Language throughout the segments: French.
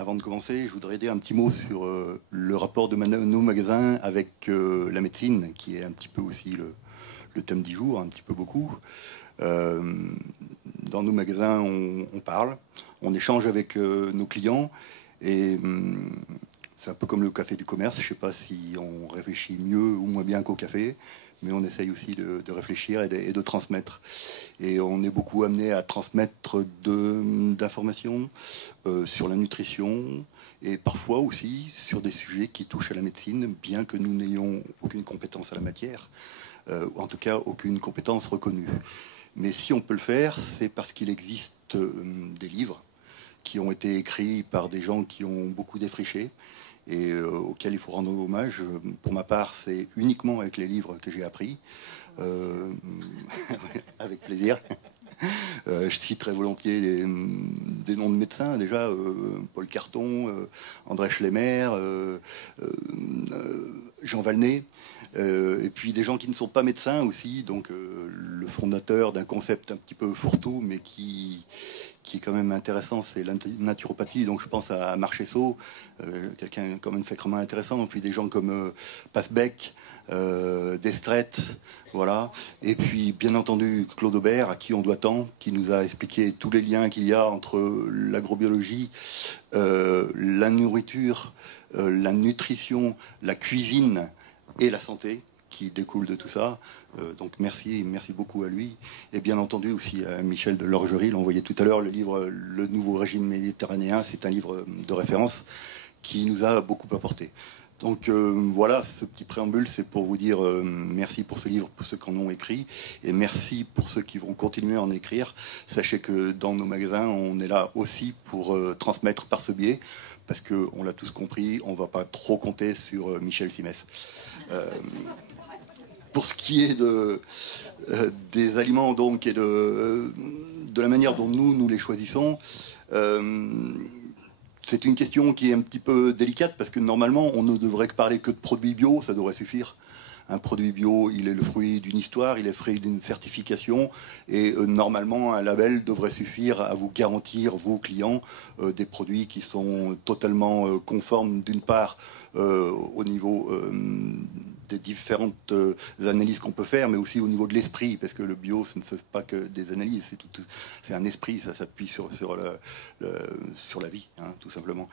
Avant de commencer, je voudrais dire un petit mot sur le rapport de nos magasins avec la médecine, qui est un petit peu aussi le thème du jour, un petit peu beaucoup. Dans nos magasins, on parle, on échange avec nos clients, et c'est un peu comme le café du commerce. Je ne sais pas si on réfléchit mieux ou moins bien qu'au café, mais on essaye aussi de réfléchir et de transmettre. Et on est beaucoup amené à transmettre d'informations sur la nutrition et parfois aussi sur des sujets qui touchent à la médecine, bien que nous n'ayons aucune compétence à la matière, ou en tout cas aucune compétence reconnue. Mais si on peut le faire, c'est parce qu'il existe des livres qui ont été écrits par des gens qui ont beaucoup défriché, et auquel il faut rendre hommage. Pour ma part, c'est uniquement avec les livres que j'ai appris. Avec plaisir. Je cite très volontiers des noms de médecins, déjà, Paul Carton, André Schlemmer, Jean Valnet, et puis des gens qui ne sont pas médecins aussi, donc le fondateur d'un concept un petit peu fourre-tout, mais qui est quand même intéressant, c'est la naturopathie. Donc je pense à Marchesso, quelqu'un quand même sacrément intéressant. Puis des gens comme Passbeck, Destret, voilà. Et puis bien entendu Claude Aubert, à qui on doit tant, qui nous a expliqué tous les liens qu'il y a entre l'agrobiologie, la nourriture, la nutrition, la cuisine et la santé qui découle de tout ça. Donc merci beaucoup à lui. Et bien entendu aussi à Michel de Lorgerie. On voyait tout à l'heure le livre Le Nouveau Régime Méditerranéen. C'est un livre de référence qui nous a beaucoup apporté. Donc voilà, ce petit préambule, c'est pour vous dire merci pour ce livre, pour ceux qui en ont écrit, et merci pour ceux qui vont continuer à en écrire. Sachez que dans nos magasins, on est là aussi pour transmettre par ce biais, parce qu'on l'a tous compris, on ne va pas trop compter sur Michel Simès. Pour ce qui est des aliments donc, et de la manière dont nous les choisissons, c'est une question qui est un petit peu délicate, parce que normalement on ne devrait parler que de produits bio, ça devrait suffire. Un produit bio, il est le fruit d'une histoire, il est le fruit d'une certification, et normalement un label devrait suffire à vous garantir, vos clients, des produits qui sont totalement conformes, d'une part au niveau des différentes analyses qu'on peut faire, mais aussi au niveau de l'esprit, parce que le bio, ce ne sont pas que des analyses, c'est un esprit, ça s'appuie sur la vie, hein, tout simplement.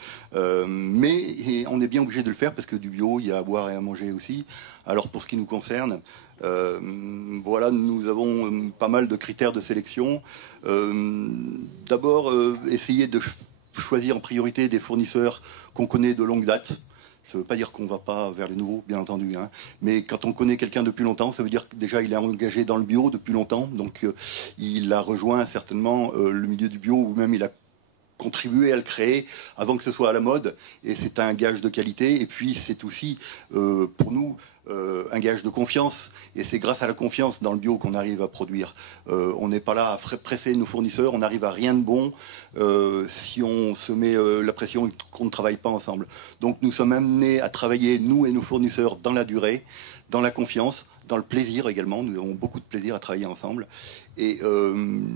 Mais on est bien obligé de le faire, parce que du bio, il y a à boire et à manger aussi. Alors pour ce qui nous concerne, voilà, nous avons pas mal de critères de sélection. D'abord, essayer de choisir en priorité des fournisseurs qu'on connaît de longue date. Ça ne veut pas dire qu'on ne va pas vers les nouveaux, bien entendu. Hein. Mais quand on connaît quelqu'un depuis longtemps, ça veut dire que déjà il est engagé dans le bio depuis longtemps. Donc il a rejoint certainement le milieu du bio, ou même il a contribué à le créer avant que ce soit à la mode. Et c'est un gage de qualité. Et puis c'est aussi, pour nous, un gage de confiance. Et c'est grâce à la confiance dans le bio qu'on arrive à produire. On n'est pas là à presser nos fournisseurs, on n'arrive à rien de bon si on se met la pression qu'on ne travaille pas ensemble. Donc nous sommes amenés à travailler, nous et nos fournisseurs, dans la durée, dans la confiance, dans le plaisir également. Nous avons beaucoup de plaisir à travailler ensemble. Et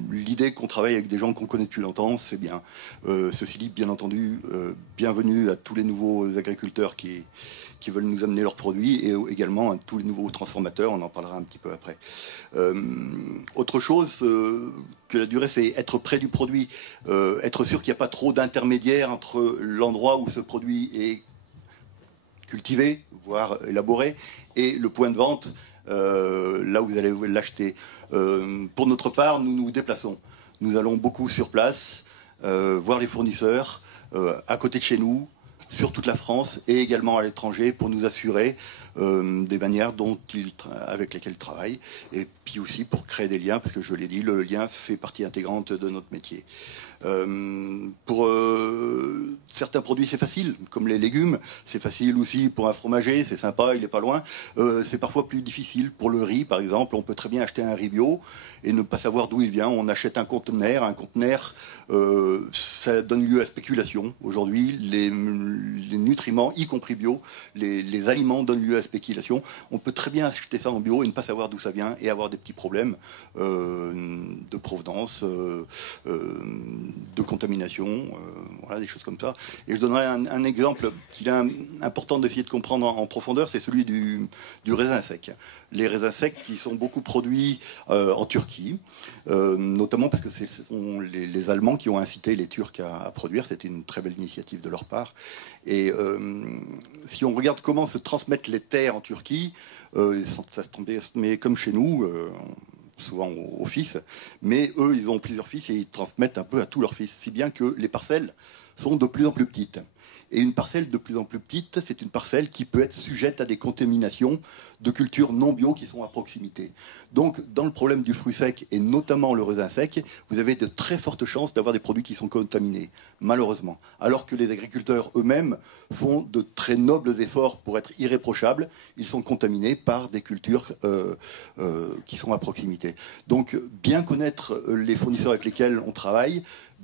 l'idée qu'on travaille avec des gens qu'on connaît depuis longtemps, c'est bien. Ceci dit, bien entendu, bienvenue à tous les nouveaux agriculteurs qui veulent nous amener leurs produits, et également à tous les nouveaux transformateurs, on en parlera un petit peu après. Autre chose que la durée, c'est être près du produit, être sûr qu'il n'y a pas trop d'intermédiaires entre l'endroit où ce produit est cultivé, voire élaboré, et le point de vente, là où vous allez l'acheter. Pour notre part, nous nous déplaçons. Nous allons beaucoup sur place, voir les fournisseurs, à côté de chez nous, sur toute la France et également à l'étranger, pour nous assurer des manières avec lesquelles ils travaillent, et puis aussi pour créer des liens, parce que je l'ai dit, le lien fait partie intégrante de notre métier. Pour certains produits, c'est facile, comme les légumes. C'est facile aussi pour un fromager, c'est sympa, il n'est pas loin. C'est parfois plus difficile. Pour le riz, par exemple, on peut très bien acheter un riz bio et ne pas savoir d'où il vient. On achète un conteneur. Un conteneur, ça donne lieu à spéculation. Aujourd'hui, les nutriments, y compris bio. Les aliments donnent lieu à spéculation. On peut très bien acheter ça en bio et ne pas savoir d'où ça vient et avoir des petits problèmes de provenance, de contamination, voilà, des choses comme ça. Et je donnerai un exemple qu'il est important d'essayer de comprendre en profondeur, c'est celui du raisin sec. Les raisins secs qui sont beaucoup produits en Turquie, notamment parce que ce sont les Allemands qui ont incité les Turcs à produire. C'était une très belle initiative de leur part. Et si on regarde comment se transmettent les terres en Turquie, ça se transmet comme chez nous, souvent aux fils, mais eux, ils ont plusieurs fils et ils transmettent un peu à tous leurs fils, si bien que les parcelles sont de plus en plus petites. Et une parcelle de plus en plus petite, c'est une parcelle qui peut être sujette à des contaminations de cultures non bio qui sont à proximité. Donc, dans le problème du fruit sec, et notamment le raisin sec, vous avez de très fortes chances d'avoir des produits qui sont contaminés, malheureusement. Alors que les agriculteurs eux-mêmes font de très nobles efforts pour être irréprochables, ils sont contaminés par des cultures qui sont à proximité. Donc, bien connaître les fournisseurs avec lesquels on travaille,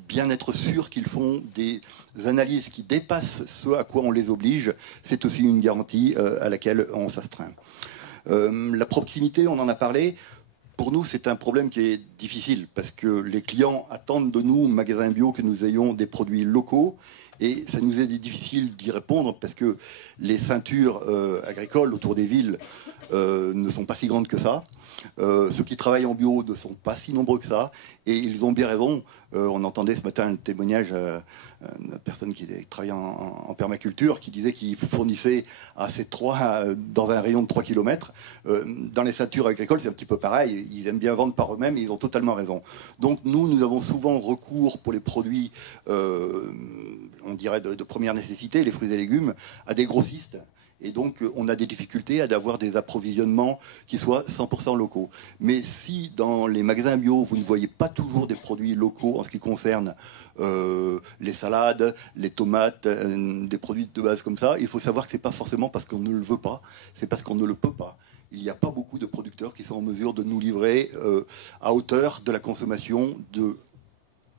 bien être sûr qu'ils font des analyses qui dépassent ce à quoi on les oblige, c'est aussi une garantie à laquelle on s'astreint. La proximité, on en a parlé. Pour nous, c'est un problème qui est difficile parce que les clients attendent de nous, magasins bio, que nous ayons des produits locaux. Et ça nous est difficile d'y répondre parce que les ceintures agricoles autour des villes ne sont pas si grandes que ça. Ceux qui travaillent en bio ne sont pas si nombreux que ça, et ils ont bien raison. On entendait ce matin un témoignage d'une personne qui travaillait en permaculture qui disait qu'il fournissait à ces trois dans un rayon de 3 km. Dans les ceintures agricoles, c'est un petit peu pareil. Ils aiment bien vendre par eux-mêmes et ils ont totalement raison. Donc nous avons souvent recours pour les produits, on dirait de première nécessité, les fruits et légumes, à des grossistes. Et donc, on a des difficultés à avoir des approvisionnements qui soient 100% locaux. Mais si dans les magasins bio, vous ne voyez pas toujours des produits locaux en ce qui concerne les salades, les tomates, des produits de base comme ça, il faut savoir que ce n'est pas forcément parce qu'on ne le veut pas, c'est parce qu'on ne le peut pas. Il n'y a pas beaucoup de producteurs qui sont en mesure de nous livrer à hauteur de la consommation de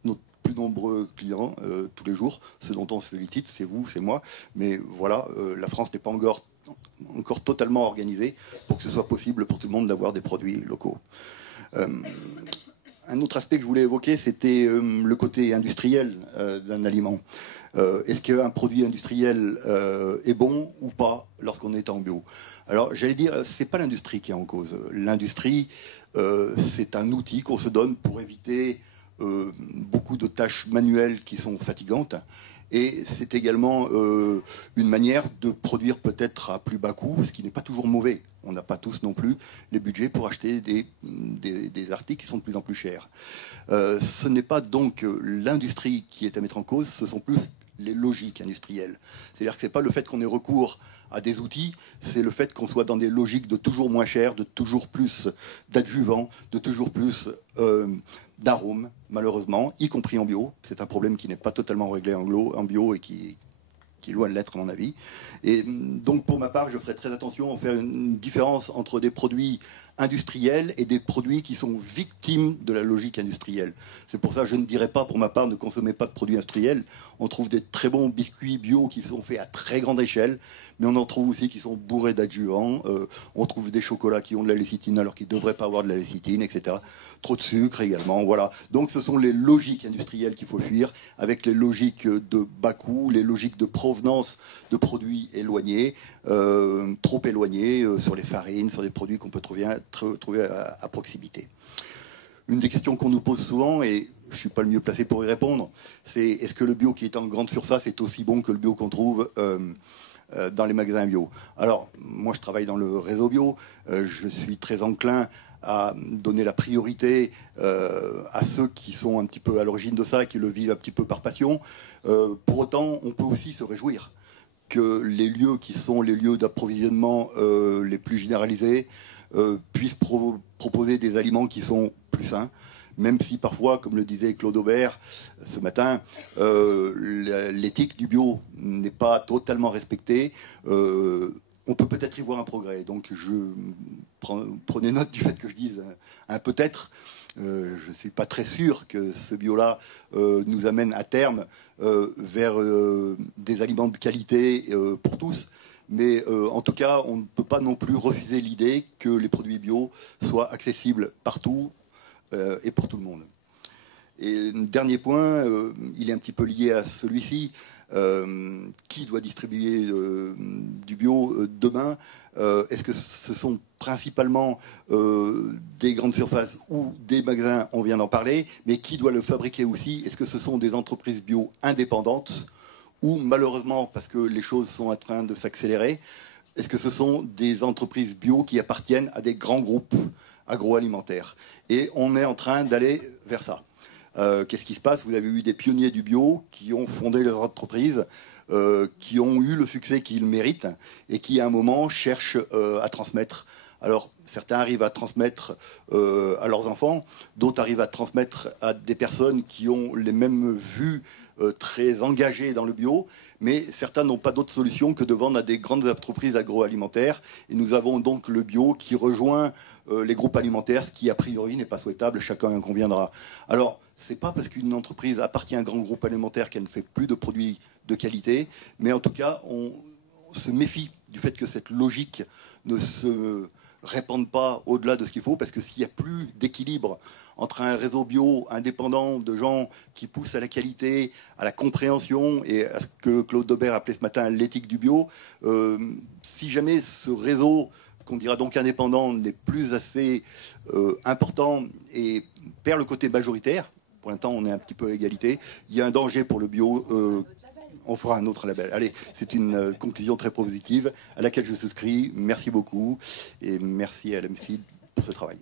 nos plus nombreux clients tous les jours. Ce dont on se félicite, c'est vous, c'est moi. Mais voilà, la France n'est pas encore totalement organisée pour que ce soit possible pour tout le monde d'avoir des produits locaux. Un autre aspect que je voulais évoquer, c'était le côté industriel d'un aliment. Est-ce qu'un produit industriel est bon ou pas lorsqu'on est en bio? Alors, j'allais dire, c'est pas l'industrie qui est en cause. L'industrie, c'est un outil qu'on se donne pour éviter beaucoup de tâches manuelles qui sont fatigantes. Et c'est également une manière de produire peut-être à plus bas coût, ce qui n'est pas toujours mauvais. On n'a pas tous non plus les budgets pour acheter des articles qui sont de plus en plus chers. Ce n'est pas donc l'industrie qui est à mettre en cause, ce sont plus les logiques industrielles. C'est-à-dire que ce n'est pas le fait qu'on ait recours à des outils, c'est le fait qu'on soit dans des logiques de toujours moins cher, de toujours plus d'adjuvants, de toujours plus d'arômes, malheureusement, y compris en bio. C'est un problème qui n'est pas totalement réglé en bio et qui est loin de l'être à mon avis. Et donc pour ma part, je ferai très attention à faire une différence entre des produits industriels et des produits qui sont victimes de la logique industrielle. C'est pour ça que je ne dirais pas, pour ma part, ne consommez pas de produits industriels. On trouve des très bons biscuits bio qui sont faits à très grande échelle, mais on en trouve aussi qui sont bourrés d'adjuvants. On trouve des chocolats qui ont de la lécithine alors qu'ils ne devraient pas avoir de la lécithine, etc. Trop de sucre également, voilà. Donc ce sont les logiques industrielles qu'il faut fuir, avec les logiques de bas coût, les logiques de provenance de produits éloignés, trop éloignés, sur les farines, sur des produits qu'on peut trouver à proximité. Une des questions qu'on nous pose souvent, et je ne suis pas le mieux placé pour y répondre, c'est est-ce que le bio qui est en grande surface est aussi bon que le bio qu'on trouve dans les magasins bio? Alors, moi je travaille dans le réseau bio, je suis très enclin à donner la priorité à ceux qui sont un petit peu à l'origine de ça et qui le vivent un petit peu par passion. Pour autant, on peut aussi se réjouir que les lieux qui sont les lieux d'approvisionnement les plus généralisés puissent proposer des aliments qui sont plus sains, même si parfois, comme le disait Claude Aubert ce matin, l'éthique du bio n'est pas totalement respectée. On peut peut-être y voir un progrès. Donc prenez note du fait que je dise un peut-être. Je ne suis pas très sûr que ce bio-là nous amène à terme vers des aliments de qualité pour tous. Mais en tout cas, on ne peut pas non plus refuser l'idée que les produits bio soient accessibles partout et pour tout le monde. Et un dernier point, il est un petit peu lié à celui-ci. Qui doit distribuer du bio demain? Est-ce que ce sont principalement des grandes surfaces ou des magasins? On vient d'en parler. Mais qui doit le fabriquer aussi? Est-ce que ce sont des entreprises bio indépendantes? Ou malheureusement, parce que les choses sont en train de s'accélérer, est-ce que ce sont des entreprises bio qui appartiennent à des grands groupes agroalimentaires? Et on est en train d'aller vers ça. Qu'est-ce qui se passe? Vous avez eu des pionniers du bio qui ont fondé leurs entreprises, qui ont eu le succès qu'ils méritent et qui, à un moment, cherchent à transmettre. Alors, certains arrivent à transmettre à leurs enfants, d'autres arrivent à transmettre à des personnes qui ont les mêmes vues très engagées dans le bio, mais certains n'ont pas d'autre solution que de vendre à des grandes entreprises agroalimentaires. Et nous avons donc le bio qui rejoint les groupes alimentaires, ce qui, a priori, n'est pas souhaitable, chacun en conviendra. Alors, c'est pas parce qu'une entreprise appartient à un grand groupe alimentaire qu'elle ne fait plus de produits de qualité, mais en tout cas, on se méfie du fait que cette logique ne se répande pas au-delà de ce qu'il faut, parce que s'il n'y a plus d'équilibre entre un réseau bio indépendant de gens qui poussent à la qualité, à la compréhension et à ce que Claude Daubert appelait ce matin l'éthique du bio, si jamais ce réseau, qu'on dira donc indépendant, n'est plus assez important et perd le côté majoritaire, pour l'instant on est un petit peu à égalité, il y a un danger pour le bio. On fera un autre label. Allez, c'est une conclusion très positive à laquelle je souscris. Merci beaucoup et merci à l'MC pour ce travail.